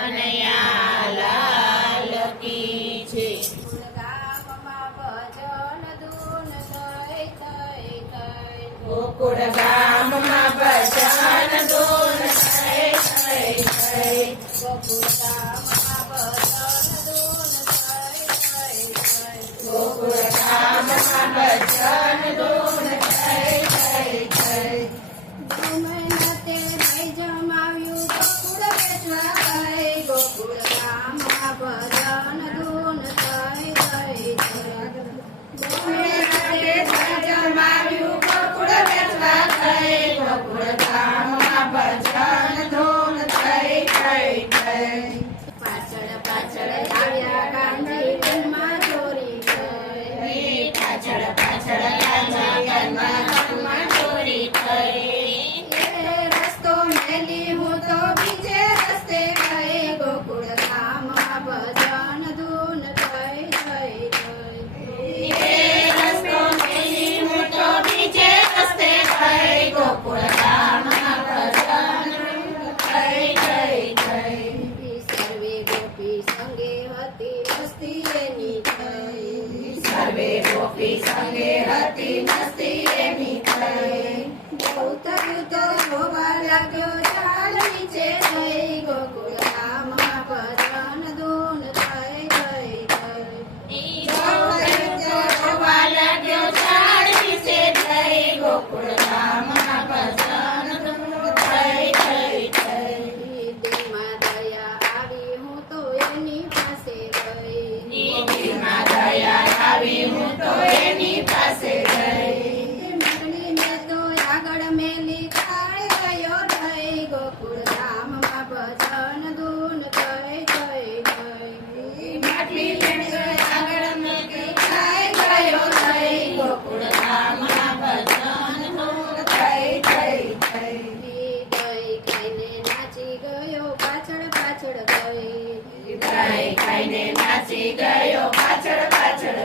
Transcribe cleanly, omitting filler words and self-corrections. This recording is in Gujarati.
કનૈયા લાલ કી છે. ગોકુળ ગામમાં ભજન ધૂન થઈ થઈ થઈ. ગોકુળ ગામમાં ભજન ધૂન થઈ થઈ થઈ. ગોકુળ ગામમાં ભજન ધૂન થઈ થઈ થઈ. જમાવ્યું ગોકુળ વેચવા થઈ. ગોકુળ ગામમાં ભજન ધૂન થઈ થઈ થઈ. પાછળ પાછળ આવ્યા ગાંધી વનમાં ચોરી થઈ. પાછળ પાછળ ગામમાં ચોરી થઈ. રસ્તો મેલી હું તો બીજે રસ્તે ગઈ. ગોકુળ ગામમાં ભજન ધૂન થઈ થઈ થઈ. રસ્તો મેલી હું તો બીજે રસ્તે ગઈ. ગોકુળ ગામમાં ભજન થઈ થઈ થઈ. સર્વે ગોપી સંગે હતી મસ્તી એની થઈ. સર્વે ગોપી સંગે હતી મસ્તી એની થઈ. બહુ થયું તો જોવા લાગ્યો ચાલ નીચે થઈ. ગોકુળ ગામમાં ભજન ધૂન થઈ થઈ થઈ. જોવા લાગ્યો ઝાડ નીચે થઈ. ગોકુળ ગામમાં ભજન ધૂન થઈ થઈ થઈ. દિલમાં દયા આવી હું તો એની પાસે ગઈ. દીદીમાં દયા આવી હું તો એની પાસે ગઈ. મંગળીને તો આગળ મેલી કાળ ગયો થઈ. ગોકુળ ગામમાં ભજન ધૂન થઈ થઈ થઈ. માટલી લઈને આગળ મેલી ખાઈ ગયો થઈ. ગોકુળ ગામમાં ભજન ધૂન થઈ થઈ થઈ. દહીં ખાઈને નાચી ગયો પાછળ પાછળ ગઈ. દહીં ખાઈને નાચી ગયો પાછળ પાછળ